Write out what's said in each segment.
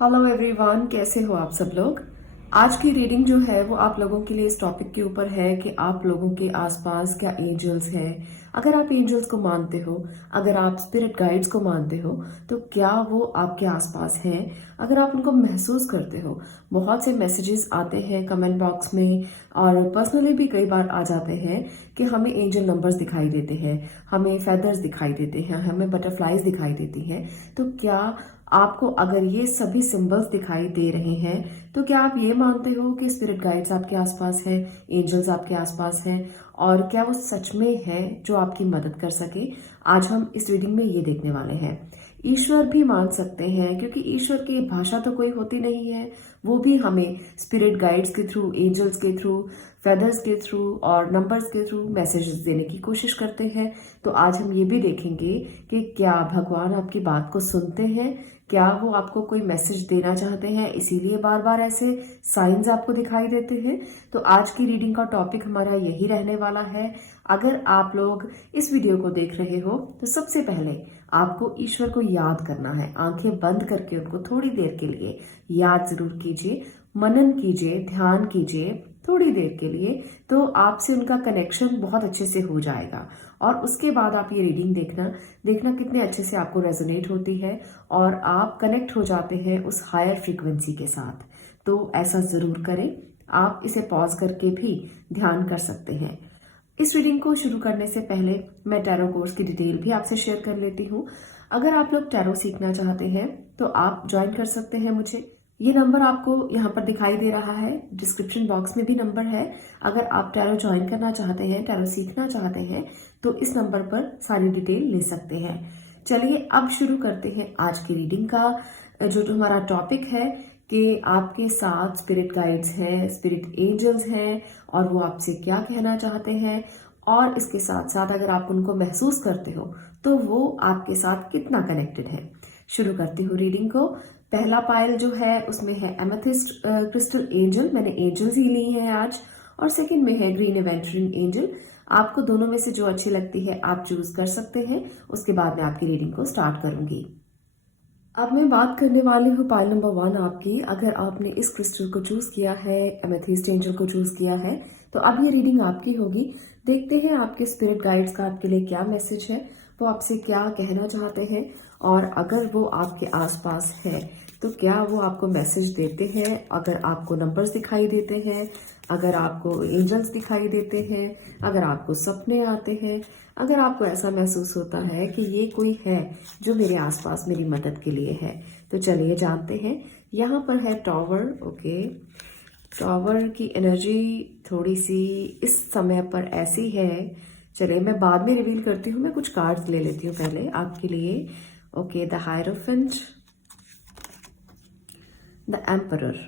Hello everyone, कैसे हो आप सब लोग। आज की रीडिंग जो है वो आप लोगों के लिए इस टॉपिक के ऊपर है कि आप लोगों के आसपास क्या एंजल्स हैं। अगर आप एंजल्स को मानते हो, अगर आप स्पिरिट गाइड्स को मानते हो, तो क्या वो आपके आसपास हैं। अगर आप उनको महसूस करते हो। बहुत से मैसेजेस आते हैं कमेंट बॉक्स में और पर्सनली भी कई बार आ जाते हैं कि हमें एंजल नंबर्स दिखाई देते हैं, हमें फेदर्स दिखाई देते हैं, हमें बटरफ्लाईज दिखाई देती हैं। तो क्या आपको अगर ये सभी सिंबल्स दिखाई दे रहे हैं तो क्या आप ये मानते हो कि स्पिरिट गाइड्स आपके आसपास हैं, एंजल्स आपके आसपास हैं, और क्या वो सच में है जो आपकी मदद कर सके। आज हम इस रीडिंग में ये देखने वाले हैं। ईश्वर भी मान सकते हैं क्योंकि ईश्वर की भाषा तो कोई होती नहीं है। वो भी हमें स्पिरिट गाइड्स के थ्रू, एंजल्स के थ्रू, फेदर्स के थ्रू और नंबर्स के थ्रू मैसेजेस देने की कोशिश करते हैं। तो आज हम ये भी देखेंगे कि क्या भगवान आपकी बात को सुनते हैं, क्या वो आपको कोई मैसेज देना चाहते हैं, इसीलिए बार बार ऐसे साइंस आपको दिखाई देते हैं। तो आज की रीडिंग का टॉपिक हमारा यही रहने वाला है। अगर आप लोग इस वीडियो को देख रहे हो तो सबसे पहले आपको ईश्वर को याद करना है। आंखें बंद करके उनको थोड़ी देर के लिए याद जरूर कीजिए, मनन कीजिए, ध्यान कीजिए थोड़ी देर के लिए। तो आपसे उनका कनेक्शन बहुत अच्छे से हो जाएगा और उसके बाद आप ये रीडिंग देखना कितने अच्छे से आपको रेजोनेट होती है और आप कनेक्ट हो जाते हैं उस हायर फ्रीक्वेंसी के साथ। तो ऐसा जरूर करें। आप इसे पॉज करके भी ध्यान कर सकते हैं। इस रीडिंग को शुरू करने से पहले मैं टैरो कोर्स की डिटेल भी आपसे शेयर कर लेती हूँ। अगर आप लोग टैरो सीखना चाहते हैं तो आप ज्वाइन कर सकते हैं मुझे। ये नंबर आपको यहाँ पर दिखाई दे रहा है, डिस्क्रिप्शन बॉक्स में भी नंबर है। अगर आप टैरो ज्वाइन करना चाहते हैं, टैरो सीखना चाहते हैं, तो इस नंबर पर सारी डिटेल ले सकते हैं। चलिए अब शुरू करते हैं आज की रीडिंग का। जो हमारा टॉपिक है कि आपके साथ स्पिरिट गाइड्स हैं, स्पिरिट एंजल्स हैं और वो आपसे क्या कहना चाहते हैं, और इसके साथ साथ अगर आप उनको महसूस करते हो तो वो आपके साथ कितना कनेक्टेड है। शुरू करती हूँ रीडिंग को। पहला पायल जो है उसमें है एमेथिस्ट क्रिस्टल एंजल, मैंने एंजल्स ही ली है आज। और सेकंड में है ग्रीन एवेंचरिंग एंजल। आपको दोनों में से जो अच्छी लगती है आप चूज कर सकते हैं। उसके बाद मैं आपकी रीडिंग को स्टार्ट करूंगी। अब मैं बात करने वाली हूँ पायल नंबर 1 आपकी। अगर आपने इस क्रिस्टल को चूज किया है, एमेथिस्ट एंजल को चूज किया है, तो अब ये रीडिंग आपकी होगी। देखते हैं आपके स्पिरिट गाइड्स का आपके लिए क्या मैसेज है, वो आपसे क्या कहना चाहते हैं, और अगर वो आपके आसपास है तो क्या वो आपको मैसेज देते हैं। अगर आपको नंबर्स दिखाई देते हैं, अगर आपको एंजल्स दिखाई देते हैं, अगर आपको सपने आते हैं, अगर आपको ऐसा महसूस होता है कि ये कोई है जो मेरे आसपास मेरी मदद के लिए है, तो चलिए जानते हैं। यहाँ पर है टॉवर। ओके, टॉवर की एनर्जी थोड़ी सी इस समय पर ऐसी है। चलिए मैं बाद में रिवील करती हूँ। मैं कुछ कार्ड्स ले लेती हूँ पहले आपके लिए। Okay, the hierophant, the emperor.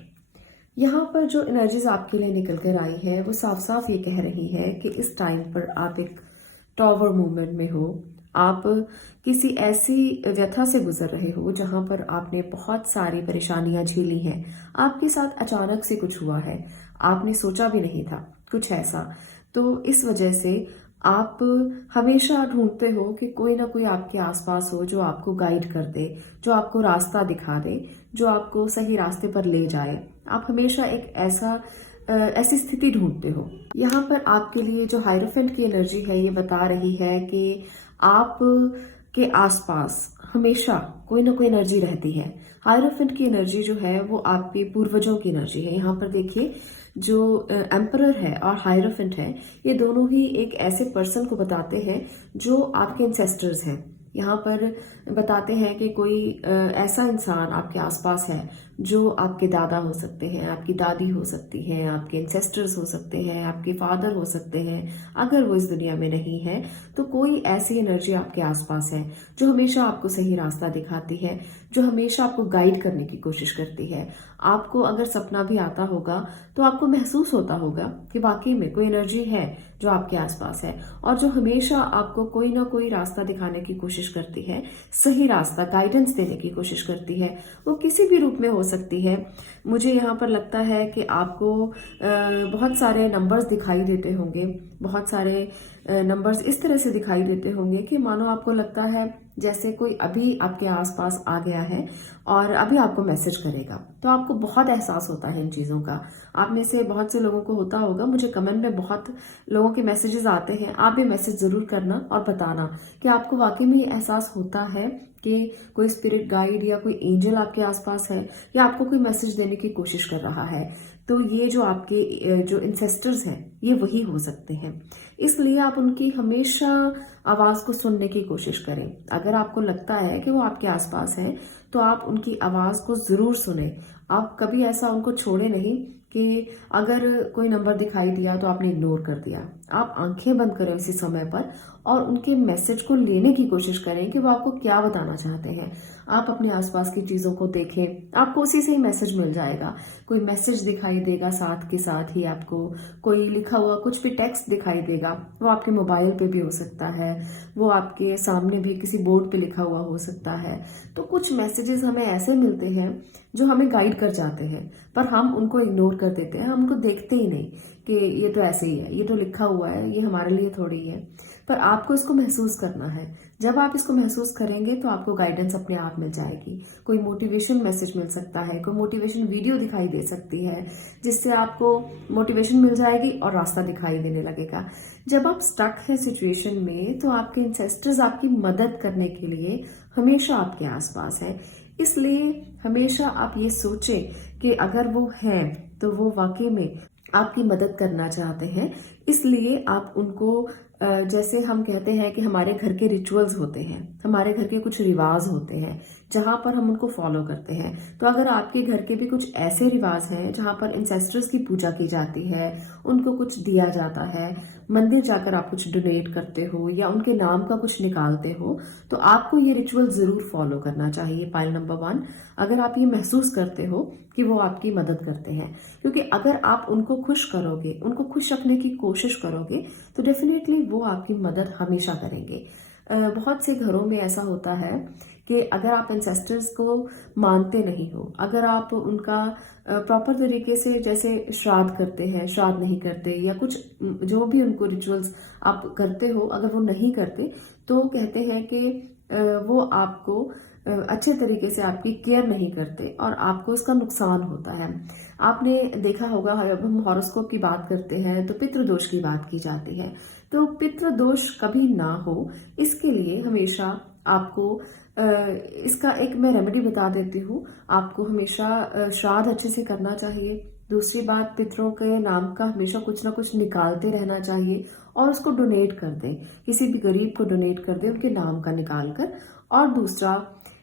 यहाँ पर जो एनर्जीज आपके लिए निकल कर आई है वो साफ साफ ये कह रही है कि इस टाइम पर आप एक टॉवर मूवमेंट में हो। आप किसी ऐसी व्यथा से गुजर रहे हो जहां पर आपने बहुत सारी परेशानियां झेली हैं। आपके साथ अचानक से कुछ हुआ है, आपने सोचा भी नहीं था कुछ ऐसा। तो इस वजह से आप हमेशा ढूंढते हो कि कोई ना कोई आपके आसपास हो जो आपको गाइड कर दे, जो आपको रास्ता दिखा दे, जो आपको सही रास्ते पर ले जाए। आप हमेशा एक ऐसी स्थिति ढूंढते हो। यहाँ पर आपके लिए जो हायरोफेंट की एनर्जी है ये बता रही है कि आप के आसपास हमेशा कोई ना कोई एनर्जी रहती है। हायरोफेंट की एनर्जी जो है वो आपके पूर्वजों की एनर्जी है। यहाँ पर देखिए, जो एम्परर है और हायरोफेंट है, ये दोनों ही एक ऐसे पर्सन को बताते हैं जो आपके एंसेस्टर्स हैं। यहाँ पर बताते हैं कि कोई ऐसा इंसान आपके आसपास है जो आपके दादा हो सकते हैं, आपकी दादी हो सकती हैं, आपके एंसेस्टर्स हो सकते हैं, आपके फादर हो सकते हैं। अगर वो इस दुनिया में नहीं है तो कोई ऐसी एनर्जी आपके आसपास है जो हमेशा आपको सही रास्ता दिखाती है, जो हमेशा आपको गाइड करने की कोशिश करती है। आपको अगर सपना भी आता होगा तो आपको महसूस होता होगा कि वाकई में कोई एनर्जी है जो आपके आसपास है और जो हमेशा आपको कोई ना कोई रास्ता दिखाने की कोशिश करती है, सही रास्ता, गाइडेंस देने की कोशिश करती है। वो किसी भी रूप में हो सकती है। मुझे यहाँ पर लगता है कि आपको बहुत सारे नंबर्स दिखाई देते होंगे, बहुत सारे नंबर्स इस तरह से दिखाई देते होंगे कि मानो आपको लगता है जैसे कोई अभी आपके आसपास आ गया है और अभी आपको मैसेज करेगा। तो आपको बहुत एहसास होता है इन चीज़ों का। आप में से बहुत से लोगों को होता होगा, मुझे कमेंट में बहुत लोगों के मैसेजेस आते हैं। आप भी मैसेज ज़रूर करना और बताना कि आपको वाकई में एहसास होता है कि कोई स्पिरिट गाइड या कोई एंजल आपके आसपास है या आपको कोई मैसेज देने की कोशिश कर रहा है। तो ये जो आपके जो इंसेस्टर्स हैं ये वही हो सकते हैं। इसलिए आप उनकी हमेशा आवाज को सुनने की कोशिश करें। अगर आपको लगता है कि वो आपके आसपास है तो आप उनकी आवाज को जरूर सुने। आप कभी ऐसा उनको छोड़े नहीं कि अगर कोई नंबर दिखाई दिया तो आपने इग्नोर कर दिया। आप आंखें बंद करें उसी समय पर और उनके मैसेज को लेने की कोशिश करें कि वो आपको क्या बताना चाहते हैं। आप अपने आसपास की चीजों को देखें, आपको उसी से ही मैसेज मिल जाएगा। कोई मैसेज दिखाई देगा, साथ के साथ ही आपको कोई लिखा हुआ कुछ भी टेक्स्ट दिखाई देगा। वो आपके मोबाइल पे भी हो सकता है, वो आपके सामने भी किसी बोर्ड पे लिखा हुआ हो सकता है। तो कुछ मैसेजेस हमें ऐसे मिलते हैं जो हमें गाइड कर जाते हैं, पर हम उनको इग्नोर कर देते हैं। हम उनको देखते ही नहीं कि ये तो ऐसे ही है, ये तो लिखा हुआ है, ये हमारे लिए थोड़ी है। पर आपको इसको महसूस करना है। जब आप इसको महसूस करेंगे तो आपको गाइडेंस अपने आप मिल जाएगी। कोई मोटिवेशन मैसेज मिल सकता है, कोई मोटिवेशन वीडियो दिखाई दे सकती है जिससे आपको मोटिवेशन मिल जाएगी और रास्ता दिखाई देने लगेगा। जब आप स्टक है सिचुएशन में तो आपके इंसेस्टर्स आपकी मदद करने के लिए हमेशा आपके आसपास है। इसलिए हमेशा आप ये सोचें कि अगर वो हैं तो वो वाकई में आपकी मदद करना चाहते हैं। इसलिए आप उनको जैसे हम कहते हैं कि हमारे घर के रिचुअल्स होते हैं, हमारे घर के कुछ रिवाज होते हैं जहां पर हम उनको फॉलो करते हैं। तो अगर आपके घर के भी कुछ ऐसे रिवाज हैं जहां पर इंसेस्टर्स की पूजा की जाती है, उनको कुछ दिया जाता है, मंदिर जाकर आप कुछ डोनेट करते हो या उनके नाम का कुछ निकालते हो, तो आपको ये रिचुअल जरूर फॉलो करना चाहिए। पॉइंट नंबर 1, अगर आप ये महसूस करते हो कि वो आपकी मदद करते हैं, क्योंकि अगर आप उनको खुश करोगे, उनको खुश रखने की कोशिश करोगे तो डेफिनेटली वो आपकी मदद हमेशा करेंगे। बहुत से घरों में ऐसा होता है कि अगर आप एंसेस्टर्स को मानते नहीं हो, अगर आप उनका प्रॉपर तरीके से जैसे श्राद्ध करते हैं, श्राद्ध नहीं करते या कुछ जो भी उनको रिचुअल्स आप करते हो, अगर वो नहीं करते तो कहते हैं कि वो आपको अच्छे तरीके से आपकी केयर नहीं करते और आपको इसका नुकसान होता है। आपने देखा होगा, जब हम हॉरोस्कोप की बात करते हैं तो पितृदोष की बात की जाती है। तो पितृदोष कभी ना हो इसके लिए हमेशा आपको इसका एक मैं रेमेडी बता देती हूँ। आपको हमेशा श्राद्ध अच्छे से करना चाहिए। दूसरी बात, पितरों के नाम का हमेशा कुछ ना कुछ निकालते रहना चाहिए और उसको डोनेट कर दें, किसी भी गरीब को डोनेट कर दें उनके नाम का निकाल कर। और दूसरा,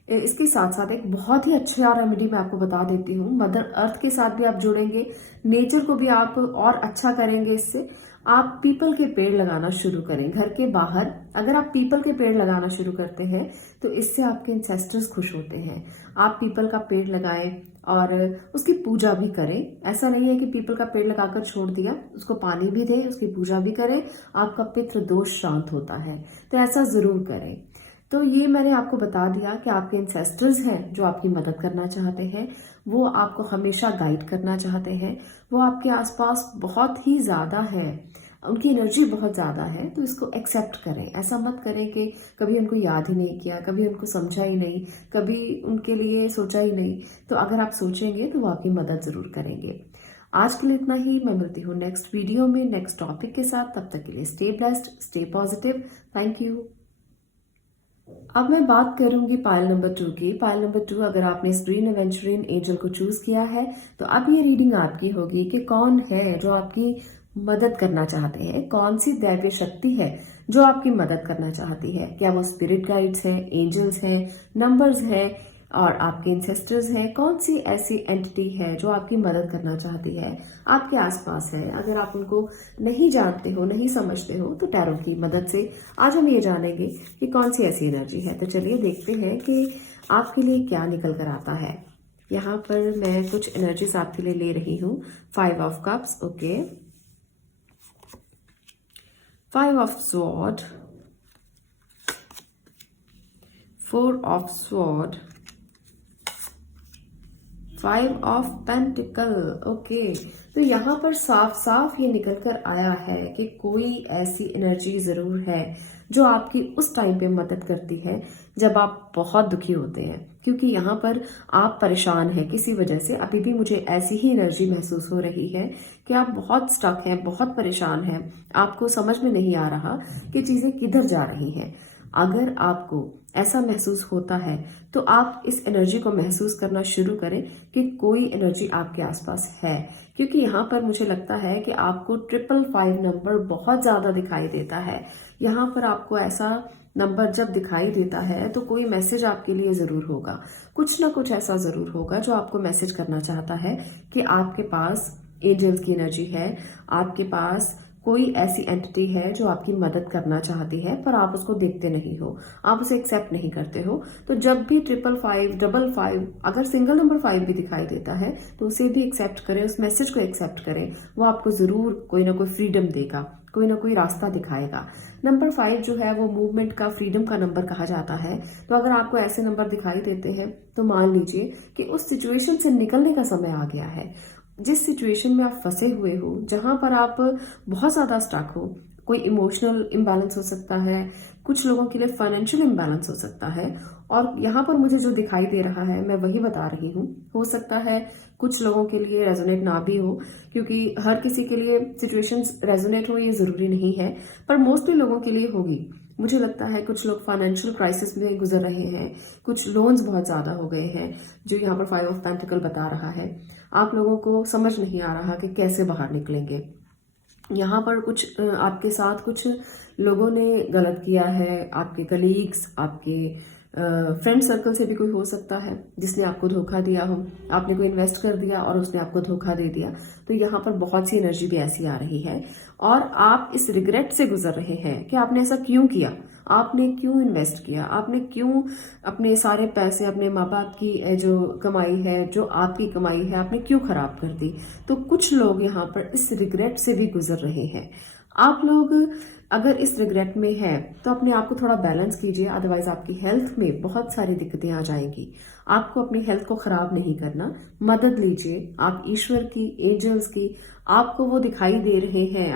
इसके साथ साथ एक बहुत ही अच्छा रेमेडी मैं आपको बता देती हूँ। मदर अर्थ के साथ भी आप जुड़ेंगे, नेचर को भी आप और अच्छा करेंगे। इससे आप पीपल के पेड़ लगाना शुरू करें घर के बाहर। अगर आप पीपल के पेड़ लगाना शुरू करते हैं तो इससे आपके इंसेस्टर्स खुश होते हैं। आप पीपल का पेड़ लगाएं और उसकी पूजा भी करें। ऐसा नहीं है कि पीपल का पेड़ लगाकर छोड़ दिया, उसको पानी भी दें, उसकी पूजा भी करें। आपका पितृ दोष शांत होता है, तो ऐसा जरूर करें। तो ये मैंने आपको बता दिया कि आपके इंसेस्टर्स हैं जो आपकी मदद करना चाहते हैं, वो आपको हमेशा गाइड करना चाहते हैं, वो आपके आसपास बहुत ही ज्यादा है, उनकी एनर्जी बहुत ज्यादा है। तो इसको एक्सेप्ट करें। ऐसा मत करें कि कभी उनको याद ही नहीं किया, कभी उनको समझा ही नहीं, कभी उनके लिए सोचा ही नहीं। तो अगर आप सोचेंगे तो वो आपकी मदद जरूर करेंगे। आज के लिए इतना ही। मैं मिलती हूँ नेक्स्ट वीडियो में नेक्स्ट टॉपिक के साथ। तब तक के लिए stay blessed, stay positive. Thank you. अब मैं बात करूंगी पाइल नंबर 2 की। पाइल नंबर 2, अगर आपने स्क्रीन एवेंचुरियन एंजल को चूज किया है तो अब ये रीडिंग आपकी होगी कि कौन है जो आपकी मदद करना चाहते हैं, कौन सी दैवीय शक्ति है जो आपकी मदद करना चाहती है। क्या वो स्पिरिट गाइड्स हैं, एंजल्स हैं, नंबर्स हैं और आपके इंसेस्टर्स हैं। कौन सी ऐसी एंटिटी है जो आपकी मदद करना चाहती है, आपके आसपास है। अगर आप उनको नहीं जानते हो, नहीं समझते हो, तो टैरो की मदद से आज हम ये जानेंगे कि कौन सी ऐसी एनर्जी है। तो चलिए देखते हैं कि आपके लिए क्या निकल कर आता है। यहाँ पर मैं कुछ एनर्जीज आपके लिए ले रही हूँ। 5 of cups, okay, 5 of sword, 4 of sword, five of pentacle. Okay, तो यहाँ पर साफ साफ ये निकल कर आया है कि कोई ऐसी एनर्जी जरूर है जो आपकी उस टाइम पे मदद करती है जब आप बहुत दुखी होते हैं, क्योंकि यहाँ पर आप परेशान हैं किसी वजह से। अभी भी मुझे ऐसी ही एनर्जी महसूस हो रही है कि आप बहुत स्टक हैं, बहुत परेशान हैं, आपको समझ में नहीं आ रहा कि चीजें किधर जा रही हैं। अगर आपको ऐसा महसूस होता है तो आप इस एनर्जी को महसूस करना शुरू करें कि कोई एनर्जी आपके आसपास है, क्योंकि यहाँ पर मुझे लगता है कि आपको 555 नंबर बहुत ज्यादा दिखाई देता है। यहाँ पर आपको ऐसा नंबर जब दिखाई देता है तो कोई मैसेज आपके लिए जरूर होगा, कुछ ना कुछ ऐसा जरूर होगा जो आपको मैसेज करना चाहता है कि आपके पास एंजल्स की एनर्जी है, आपके पास कोई ऐसी एंटिटी है जो आपकी मदद करना चाहती है, पर आप उसको देखते नहीं हो, आप उसे एक्सेप्ट नहीं करते हो। तो जब भी 555, 55, अगर सिंगल नंबर 5 भी दिखाई देता है तो उसे भी एक्सेप्ट करें, उस मैसेज को एक्सेप्ट करें। वो आपको जरूर कोई ना कोई फ्रीडम देगा, कोई ना कोई रास्ता दिखाएगा। नंबर 5 जो है वो मूवमेंट का, फ्रीडम का नंबर कहा जाता है। तो अगर आपको ऐसे नंबर दिखाई देते हैं तो मान लीजिए कि उस सिचुएशन से निकलने का समय आ गया है। जिस सिचुएशन में आप फंसे हुए हो, जहां पर आप बहुत ज्यादा स्टक हो, कोई इमोशनल इम्बैलेंस हो सकता है, कुछ लोगों के लिए फाइनेंशियल इम्बैलेंस हो सकता है, और यहाँ पर मुझे जो दिखाई दे रहा है मैं वही बता रही हूँ। हो सकता है कुछ लोगों के लिए रेजोनेट ना भी हो, क्योंकि हर किसी के लिए सिचुएशंस रेजोनेट हो ये जरूरी नहीं है, पर मोस्टली लोगों के लिए होगी। मुझे लगता है कुछ लोग फाइनेंशियल क्राइसिस में गुजर रहे हैं, कुछ लोन्स बहुत ज्यादा हो गए हैं, जो यहाँ पर 5 ऑफ पेंटिकल बता रहा है। आप लोगों को समझ नहीं आ रहा कि कैसे बाहर निकलेंगे। यहाँ पर कुछ आपके साथ कुछ लोगों ने गलत किया है, आपके कलीग्स, आपके फ्रेंड सर्कल से भी कोई हो सकता है जिसने आपको धोखा दिया हो। आपने कोई इन्वेस्ट कर दिया और उसने आपको धोखा दे दिया। तो यहाँ पर बहुत सी एनर्जी भी ऐसी आ रही है और आप इस रिग्रेट से गुजर रहे हैं कि आपने ऐसा क्यों किया, आपने क्यों इन्वेस्ट किया, आपने क्यों अपने सारे पैसे, अपने माँ बाप की जो कमाई है, जो आपकी कमाई है, आपने क्यों खराब कर दी। तो कुछ लोग यहाँ पर इस रिग्रेट से भी गुजर रहे हैं। आप लोग अगर इस रिग्रेट में है तो अपने आप को थोड़ा बैलेंस कीजिए, अदरवाइज आपकी हेल्थ में बहुत सारी दिक्कतें आ जाएंगी। आपको अपनी हेल्थ को खराब नहीं करना, मदद लीजिए आप ईश्वर की, एंजल्स की। आपको वो दिखाई दे रहे हैं,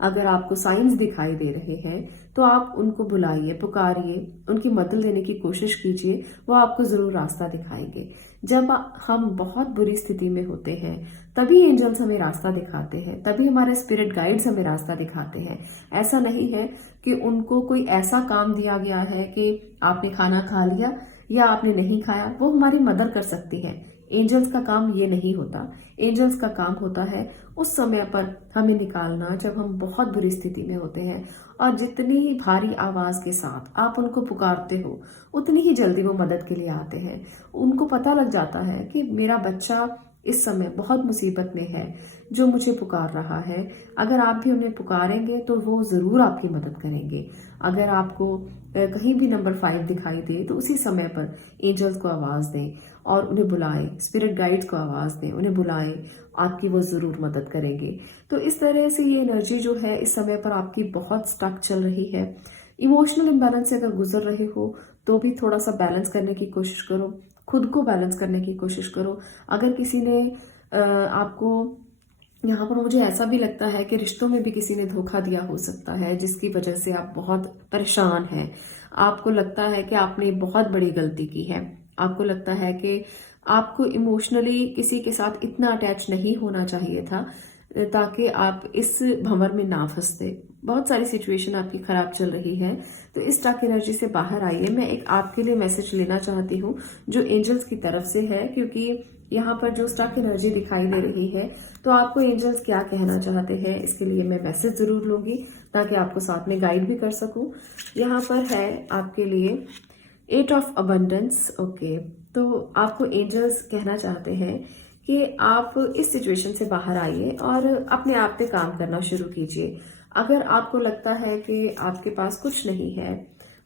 अगर आपको साइंस दिखाई दे रहे हैं तो आप उनको बुलाइए, पुकारिए, उनकी मदद लेने की कोशिश कीजिए, वो आपको जरूर रास्ता दिखाएंगे। जब हम बहुत बुरी स्थिति में होते हैं तभी एंजल्स हमें रास्ता दिखाते हैं, तभी हमारे स्पिरिट गाइड्स हमें रास्ता दिखाते हैं। ऐसा नहीं है कि उनको कोई ऐसा काम दिया गया है कि आपने खाना खा लिया या आपने नहीं खाया, वो हमारी मदद कर सकती है। एंजल्स का काम ये नहीं होता। एंजल्स का काम होता है उस समय पर हमें निकालना जब हम बहुत बुरी स्थिति में होते हैं, और जितनी भारी आवाज के साथ आप उनको पुकारते हो उतनी ही जल्दी वो मदद के लिए आते हैं। उनको पता लग जाता है कि मेरा बच्चा इस समय बहुत मुसीबत में है जो मुझे पुकार रहा है। अगर आप भी उन्हें पुकारेंगे तो वो जरूर आपकी मदद करेंगे। अगर आपको कहीं भी नंबर 5 दिखाई दे तो उसी समय पर एंजल्स को आवाज दें और उन्हें बुलाएं, स्पिरिट गाइड्स को आवाज दें, उन्हें बुलाएं, आपकी वो जरूर मदद करेंगे। तो इस तरह से ये एनर्जी जो है इस समय पर आपकी बहुत स्टक चल रही है। इमोशनल इम्बैलेंस से अगर गुजर रहे हो तो भी थोड़ा सा बैलेंस करने की कोशिश करो, खुद को बैलेंस करने की कोशिश करो। अगर किसी ने आपको, यहाँ पर मुझे ऐसा भी लगता है कि रिश्तों में भी किसी ने धोखा दिया हो सकता है जिसकी वजह से आप बहुत परेशान हैं। आपको लगता है कि आपने बहुत बड़ी गलती की है, आपको लगता है कि आपको इमोशनली किसी के साथ इतना अटैच नहीं होना चाहिए था ताकि आप इस भंवर में ना फंसते। बहुत सारी सिचुएशन आपकी खराब चल रही है, तो इस स्टक एनर्जी से बाहर आइए। मैं एक आपके लिए मैसेज लेना चाहती हूँ जो एंजल्स की तरफ से है, क्योंकि यहाँ पर जो स्टक एनर्जी दिखाई दे रही है तो आपको एंजल्स क्या कहना चाहते हैं इसके लिए मैं मैसेज जरूर लूंगी ताकि आपको साथ में गाइड भी कर सकूं। यहाँ पर है आपके लिए 8 ऑफ अबंडेंस। ओके, तो आपको एंजल्स कहना चाहते हैं कि आप इस सिचुएशन से बाहर आइए और अपने आप पे काम करना शुरू कीजिए। अगर आपको लगता है कि आपके पास कुछ नहीं है,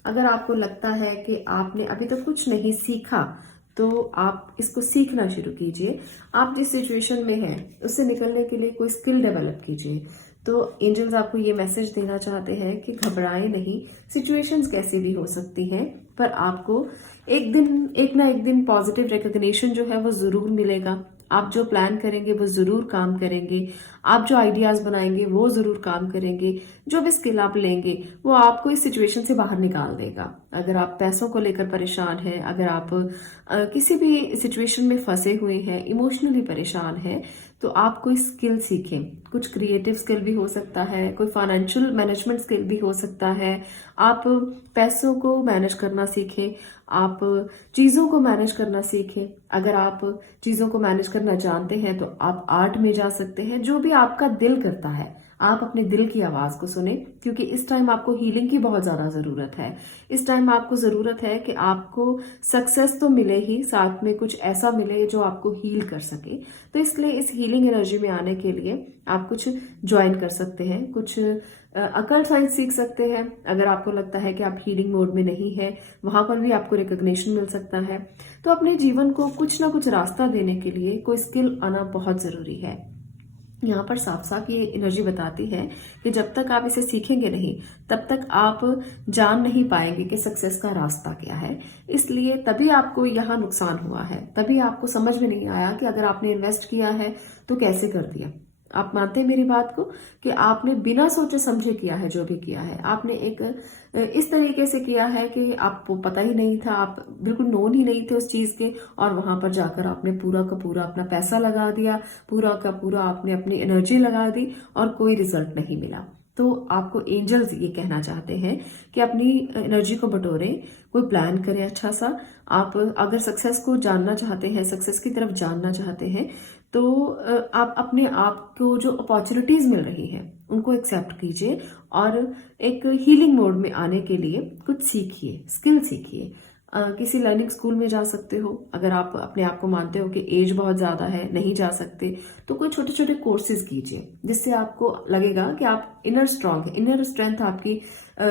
अगर आपको लगता है कि आपने अभी तक कुछ नहीं सीखा, तो आप इसको सीखना शुरू कीजिए। आप जिस सिचुएशन में हैं उससे निकलने के लिए कोई स्किल डेवलप कीजिए। तो एंजल्स आपको ये मैसेज देना चाहते हैं कि घबराएं नहीं, सिचुएशंस कैसी भी हो सकती हैं, पर आपको एक ना एक दिन पॉजिटिव रिकॉग्निशन जो है वो जरूर मिलेगा। आप जो प्लान करेंगे वो जरूर काम करेंगे, आप जो आइडियाज बनाएंगे वो जरूर काम करेंगे, जो भी स्किल आप लेंगे वो आपको इस सिचुएशन से बाहर निकाल देगा। अगर आप पैसों को लेकर परेशान हैं, अगर आप किसी भी सिचुएशन में फंसे हुए हैं, इमोशनली परेशान हैं, तो आप कोई स्किल सीखें। कुछ क्रिएटिव स्किल भी हो सकता है, कोई फाइनेंशियल मैनेजमेंट स्किल भी हो सकता है। आप पैसों को मैनेज करना सीखें, आप चीज़ों को मैनेज करना सीखें। अगर आप चीज़ों को मैनेज करना जानते हैं तो आप आर्ट में जा सकते हैं। जो भी आपका दिल करता है, आप अपने दिल की आवाज को सुने, क्योंकि इस टाइम आपको हीलिंग की बहुत ज्यादा जरूरत है। इस टाइम आपको जरूरत है कि आपको सक्सेस तो मिले ही, साथ में कुछ ऐसा मिले जो आपको हील कर सके। तो इसलिए इस हीलिंग एनर्जी में आने के लिए आप कुछ ज्वाइन कर सकते हैं, कुछ अकल्ट साइंस सीख सकते हैं। अगर आपको लगता है कि आप हीलिंग मोड में नहीं है, वहां पर भी आपको रिकॉग्निशन मिल सकता है। तो अपने जीवन को कुछ ना कुछ रास्ता देने के लिए कोई स्किल आना बहुत जरूरी है। यहाँ पर साफ साफ ये एनर्जी बताती है कि जब तक आप इसे सीखेंगे नहीं, तब तक आप जान नहीं पाएंगे कि सक्सेस का रास्ता क्या है। इसलिए तभी आपको यहाँ नुकसान हुआ है, तभी आपको समझ में नहीं आया कि अगर आपने इन्वेस्ट किया है तो कैसे कर दिया। आप मानते हैं मेरी बात को कि आपने बिना सोचे समझे किया है, जो भी किया है आपने एक इस तरीके से किया है कि आपको पता ही नहीं था, आप बिल्कुल नोन ही नहीं थे उस चीज के, और वहां पर जाकर आपने पूरा का पूरा अपना पैसा लगा दिया, पूरा का पूरा आपने अपनी एनर्जी लगा दी और कोई रिजल्ट नहीं मिला। तो आपको एंजल्स ये कहना चाहते हैं कि अपनी एनर्जी को बटोरें, कोई प्लान करें अच्छा सा। आप अगर सक्सेस को जानना चाहते हैं, सक्सेस की तरफ जानना चाहते हैं, तो आप अपने आप को जो अपॉर्चुनिटीज मिल रही हैं उनको एक्सेप्ट कीजिए और एक हीलिंग मोड में आने के लिए कुछ सीखिए, स्किल सीखिए। किसी लर्निंग स्कूल में जा सकते हो। अगर आप अपने आप को मानते हो कि एज बहुत ज्यादा है, नहीं जा सकते, तो कोई छोटे छोटे कोर्सेज कीजिए जिससे आपको लगेगा कि आप इनर स्ट्रांग है, इनर स्ट्रेंथ आपकी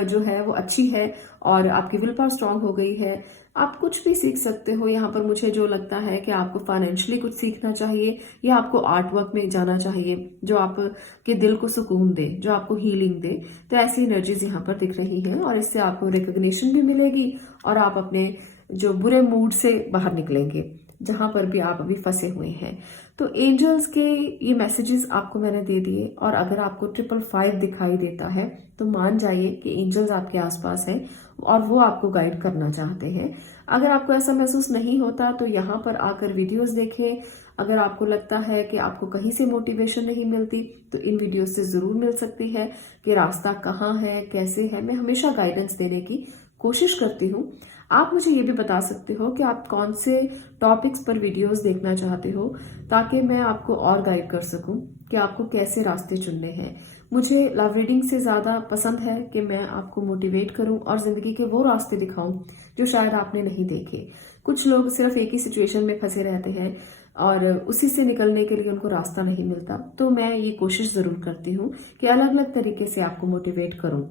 जो है वो अच्छी है और आपकी विल पावर स्ट्रांग हो गई है। आप कुछ भी सीख सकते हो। यहाँ पर मुझे जो लगता है कि आपको फाइनेंशियली कुछ सीखना चाहिए या आपको आर्ट वर्क में जाना चाहिए जो आपके दिल को सुकून दे, जो आपको हीलिंग दे। तो ऐसी एनर्जीज यहाँ पर दिख रही हैं और इससे आपको रिकॉग्निशन भी मिलेगी और आप अपने जो बुरे मूड से बाहर निकलेंगे जहां पर भी आप अभी फंसे हुए हैं। तो एंजल्स के ये मैसेजेस आपको मैंने दे दिए, और अगर आपको 555 दिखाई देता है तो मान जाइए कि एंजल्स आपके आसपास हैं और वो आपको गाइड करना चाहते हैं। अगर आपको ऐसा महसूस नहीं होता तो यहाँ पर आकर वीडियोस देखें। अगर आपको लगता है कि आपको कहीं से मोटिवेशन नहीं मिलती तो इन वीडियोस से जरूर मिल सकती है कि रास्ता कहाँ है, कैसे है। मैं हमेशा गाइडेंस देने की कोशिश करती हूँ। आप मुझे ये भी बता सकते हो कि आप कौन से टॉपिक्स पर वीडियोस देखना चाहते हो, ताकि मैं आपको और गाइड कर सकूं कि आपको कैसे रास्ते चुनने हैं। मुझे लव रीडिंग से ज्यादा पसंद है कि मैं आपको मोटिवेट करूं और जिंदगी के वो रास्ते दिखाऊं जो शायद आपने नहीं देखे। कुछ लोग सिर्फ एक ही सिचुएशन में फंसे रहते हैं और उसी से निकलने के लिए उनको रास्ता नहीं मिलता। तो मैं ये कोशिश जरूर करती हूँ कि अलग अलग तरीके से आपको मोटिवेट करूं।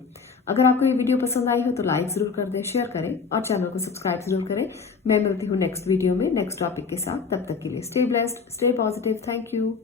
अगर आपको ये वीडियो पसंद आई हो तो लाइक जरूर कर दें, शेयर करें और चैनल को सब्सक्राइब जरूर करें। मैं मिलती हूँ नेक्स्ट वीडियो में नेक्स्ट टॉपिक के साथ। तब तक के लिए stay blessed, stay positive. Thank you.